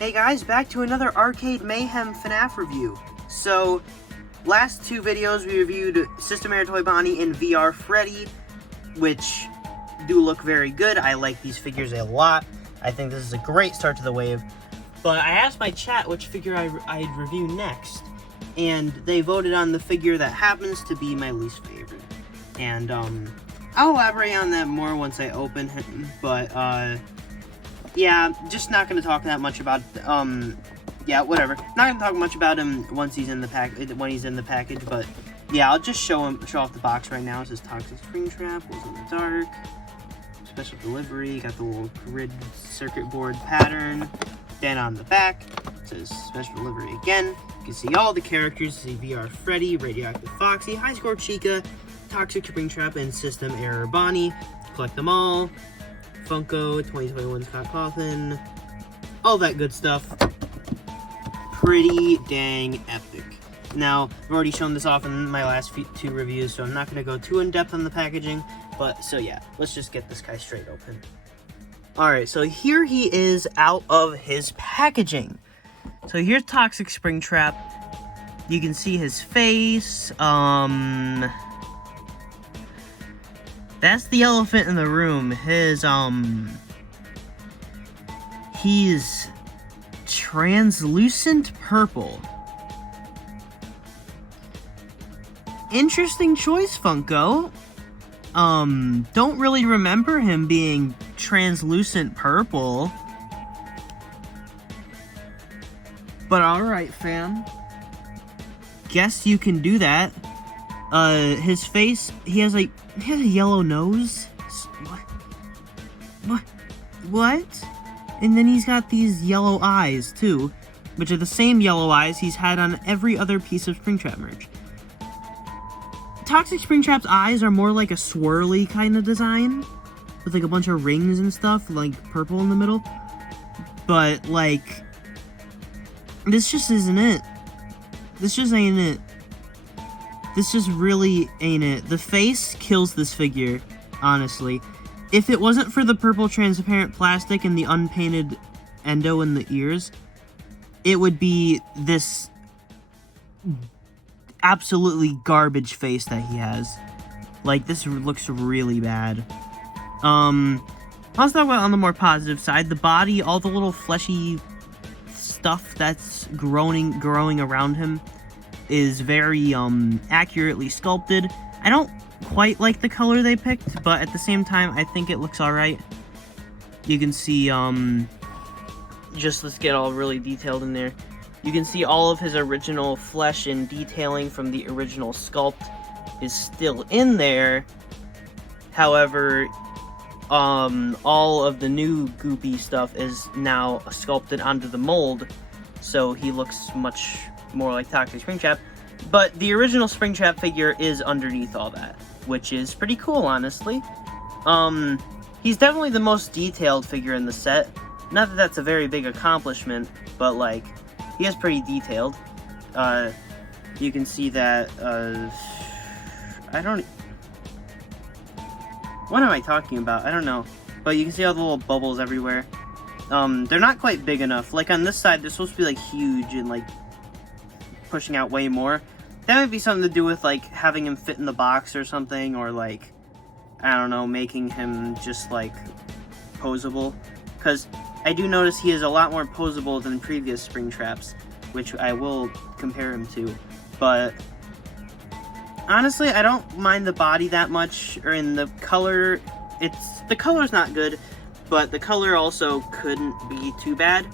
Hey guys, back to another Arcade Mayhem FNAF review. So, last two videos we reviewed System Era Toy Bonnie and VR Freddy, which do look very good. I like these figures a lot. I think this is a great start to the wave. But I asked my chat which figure I'd review next, and they voted on the figure that happens to be my least favorite. And I'll elaborate on that more once I open him, but yeah, just not going to talk that much about, yeah, whatever. Not going to talk much about him once he's in the package, but yeah, I'll just show off the box right now. It says Toxic Springtrap, Glows in the Dark, special delivery, got the little grid circuit board pattern. Then on the back, it says special delivery again. You can see all the characters. You see VR Freddy, Radioactive Foxy, High Score Chica, Toxic Springtrap, and System Era Bonnie. Collect them all. Funko, 2021 Scott Coffin, all that good stuff. Pretty dang epic. Now, I've already shown this off in my last two reviews, so I'm not going to go too in-depth on the packaging, but, so yeah, let's just get this guy straight open. Alright, so here he is out of his packaging. So here's Toxic Springtrap. You can see his face, that's the elephant in the room. He's translucent purple. Interesting choice, Funko. Don't really remember him being translucent purple. But alright, fam. Guess you can do that. His face, he has a yellow nose. What? And then he's got these yellow eyes, too, which are the same yellow eyes he's had on every other piece of Springtrap merch. Toxic Springtrap's eyes are more like a swirly kind of design, with like a bunch of rings and stuff, like purple in the middle. But, like, this just isn't it. This just ain't it. This just really ain't it. The face kills this figure, honestly. If it wasn't for the purple transparent plastic and the unpainted endo in the ears, it would be this absolutely garbage face that he has. Like, this looks really bad. Let's talk about on the more positive side. The body, all the little fleshy stuff that's growing around him is very accurately sculpted. I don't quite like the color they picked, but at the same time I think it looks alright. You can see let's get all really detailed in there. You can see all of his original flesh and detailing from the original sculpt is still in there. However, all of the new goopy stuff is now sculpted onto the mold, so he looks much more like Toxic Springtrap, but the original Springtrap figure is underneath all that, which is pretty cool, honestly. He's definitely the most detailed figure in the set. Not that that's a very big accomplishment, but, like, he is pretty detailed. You can see that, what am I talking about? I don't know. But you can see all the little bubbles everywhere. They're not quite big enough. Like, on this side, they're supposed to be, like, huge and, like, pushing out way more. That might be something to do with, like, having him fit in the box or something, or, like, I don't know, making him just, like, posable. Because I do notice he is a lot more posable than previous Springtraps, which I will compare him to. But honestly, I don't mind the body that much, or in the color. The color's not good, but the color also couldn't be too bad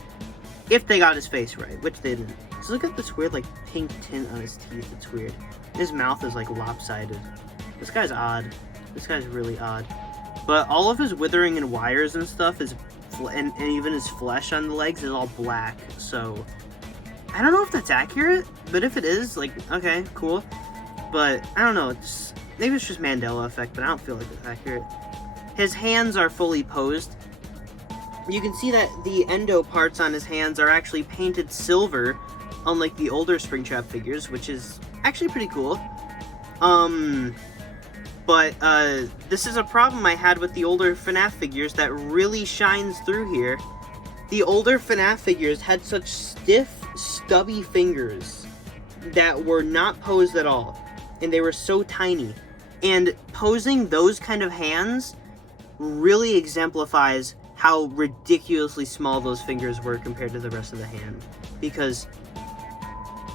if they got his face right, which they didn't. So look at this weird, like, pink tint on his teeth. It's weird. His mouth is, like, lopsided. This guy's odd. This guy's really odd. But all of his withering and wires and stuff is, and even his flesh on the legs is all black. So I don't know if that's accurate, but if it is, like, okay, cool. But I don't know. Maybe it's just Mandela effect, but I don't feel like it's accurate. His hands are fully posed. You can see that the endo parts on his hands are actually painted silver, unlike the older Springtrap figures, which is actually pretty cool. But this is a problem I had with the older FNAF figures that really shines through here. The older FNAF figures had such stiff, stubby fingers that were not posed at all, and they were so tiny. And posing those kind of hands really exemplifies how ridiculously small those fingers were compared to the rest of the hand. Because,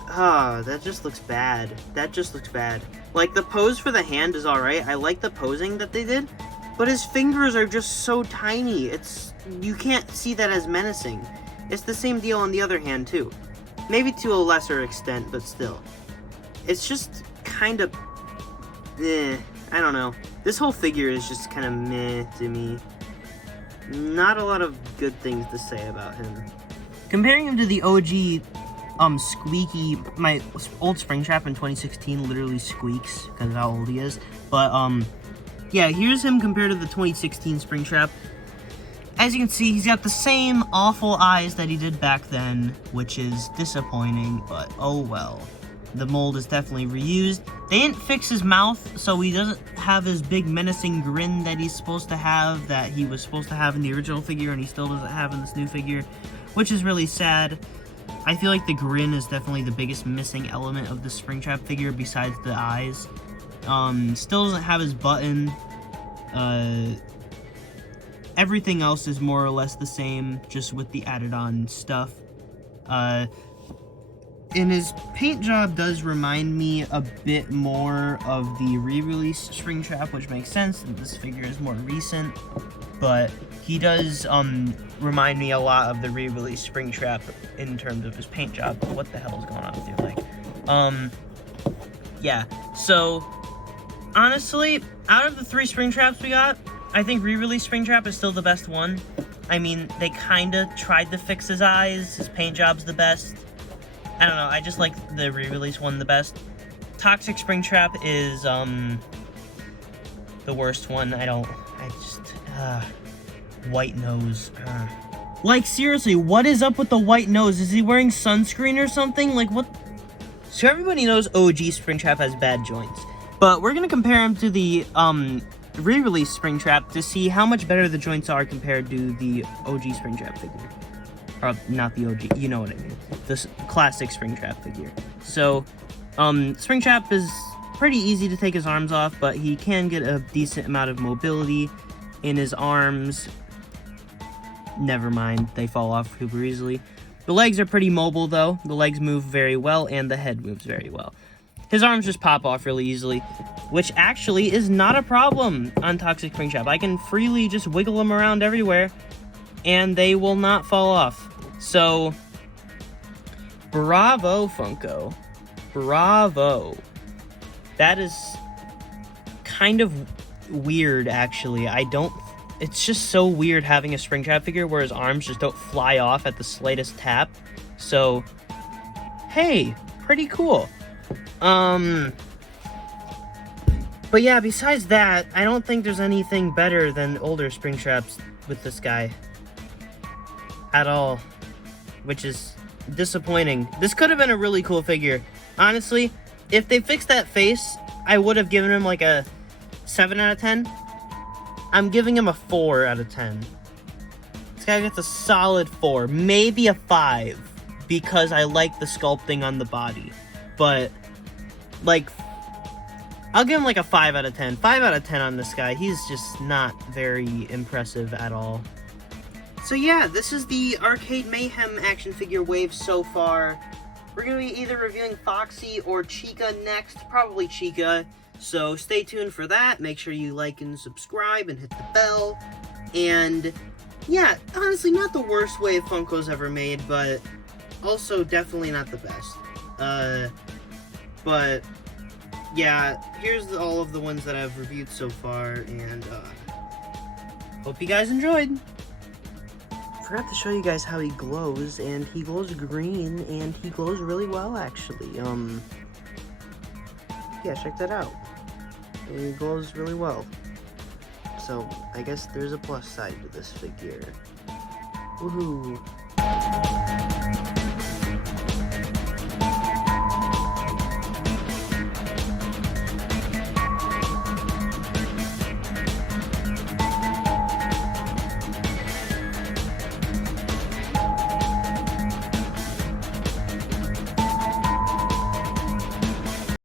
that just looks bad. That just looks bad. Like, the pose for the hand is alright. I like the posing that they did. But his fingers are just so tiny. You can't see that as menacing. It's the same deal on the other hand, too. Maybe to a lesser extent, but still. It's just kind of... I don't know. This whole figure is just kind of meh to me. Not a lot of good things to say about him. Comparing him to the OG squeaky, my old Springtrap in 2016 literally squeaks because of how old he is. But yeah, here's him compared to the 2016 Springtrap. As you can see, he's got the same awful eyes that he did back then, which is disappointing, but oh well. The mold is definitely reused. They didn't fix his mouth, so he doesn't have his big menacing grin that he's supposed to have, that he was supposed to have in the original figure, and he still doesn't have in this new figure, which is really sad. I feel like the grin is definitely the biggest missing element of the Springtrap figure besides the eyes. Still doesn't have his button. Everything else is more or less the same, just with the added on stuff. And his paint job does remind me a bit more of the re-release Springtrap, which makes sense, that this figure is more recent. But he does remind me a lot of the re-release Springtrap in terms of his paint job. What the hell is going on with your leg? Yeah, so honestly, out of the 3 Springtraps we got, I think re-release Springtrap is still the best one. I mean, they kinda tried to fix his eyes, his paint job's the best. I don't know, I just like the re-release one the best. Toxic Springtrap is, the worst one. White nose. Like, seriously, what is up with the white nose? Is he wearing sunscreen or something? Like, what? So everybody knows OG Springtrap has bad joints. But we're gonna compare him to the, re-release Springtrap to see how much better the joints are compared to the OG Springtrap figure. Or, not the OG, you know what I mean. This classic Springtrap figure. So, Springtrap is pretty easy to take his arms off, but he can get a decent amount of mobility in his arms. Never mind, they fall off super easily. The legs are pretty mobile, though. The legs move very well, and the head moves very well. His arms just pop off really easily, which actually is not a problem on Toxic Springtrap. I can freely just wiggle them around everywhere, and they will not fall off. So, bravo, Funko. Bravo. That is kind of weird, actually. It's just so weird having a Springtrap figure where his arms just don't fly off at the slightest tap. So, hey, pretty cool. But yeah, besides that, I don't think there's anything better than older Springtraps with this guy. At all. Which is disappointing. This could have been a really cool figure. Honestly, if they fixed that face, I would have given him like a 7 out of 10. I'm giving him a 4 out of 10. This guy gets a solid 4, maybe a 5, because I like the sculpting on the body. But, like, I'll give him like a 5 out of 10. 5 out of 10 on this guy. He's just not very impressive at all. So yeah, this is the Arcade Mayhem action figure wave so far. We're going to be either reviewing Foxy or Chica next, probably Chica. So stay tuned for that. Make sure you like and subscribe and hit the bell. And yeah, honestly, not the worst wave Funko's ever made, but also definitely not the best. But yeah, here's all of the ones that I've reviewed so far, and hope you guys enjoyed. Forgot to show you guys how he glows, and he glows green, and he glows really well, actually. Yeah, check that out. He glows really well. So, I guess there's a plus side to this figure. Woohoo!